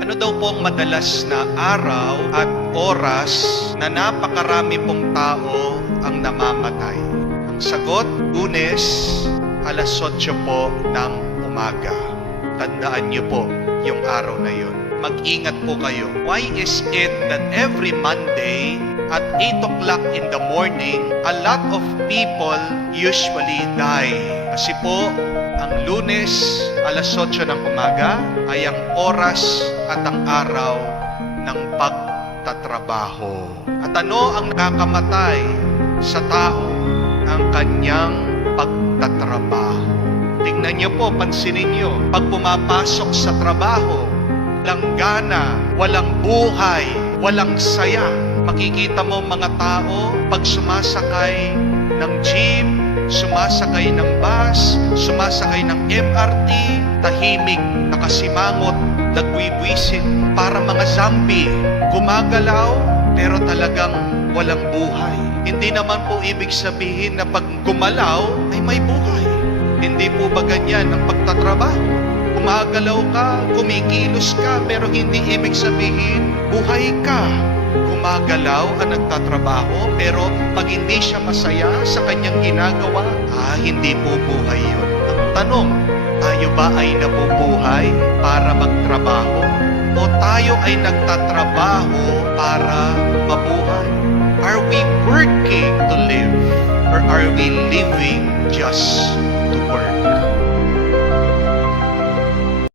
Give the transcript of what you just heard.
Ano daw po ang madalas na araw at oras na napakarami pong tao ang namamatay? Ang sagot, Lunes, alas 8 po ng umaga. Tandaan niyo po yung araw na yun. Mag-ingat po kayo. Why is it that every Monday at 8 o'clock in the morning, a lot of people usually die? Kasi po, ang Lunes, alas 8 ng umaga, ay ang oras at ang araw ng pagtatrabaho. At ano ang nakakamatay sa tao? Ang kanyang pagtatrabaho. Tingnan niyo po, pansinin niyo, pag pumapasok sa trabaho, walang gana, walang buhay, walang saya. Makikita mo mga tao, pag sumasakay ng jeep, sumasakay ng bus, sumasakay ng MRT, tahimik, nakasimangot, nagwiwisit, para mga zombie, gumagalaw, pero talagang walang buhay. Hindi naman po ibig sabihin na pag gumalaw ay may buhay. Hindi po ba ganyan ang pagtatrabaho? Gumagalaw ka, kumikilos ka, pero hindi ibig sabihin buhay ka. Gumagalaw ang nagtatrabaho, pero pag hindi siya masaya sa kanyang ginagawa, hindi po buhay yun. Ang tanong, tayo ba ay nabubuhay para magtrabaho? O tayo ay nagtatrabaho para mabuhay? Are we working to live? Or are we living just to work?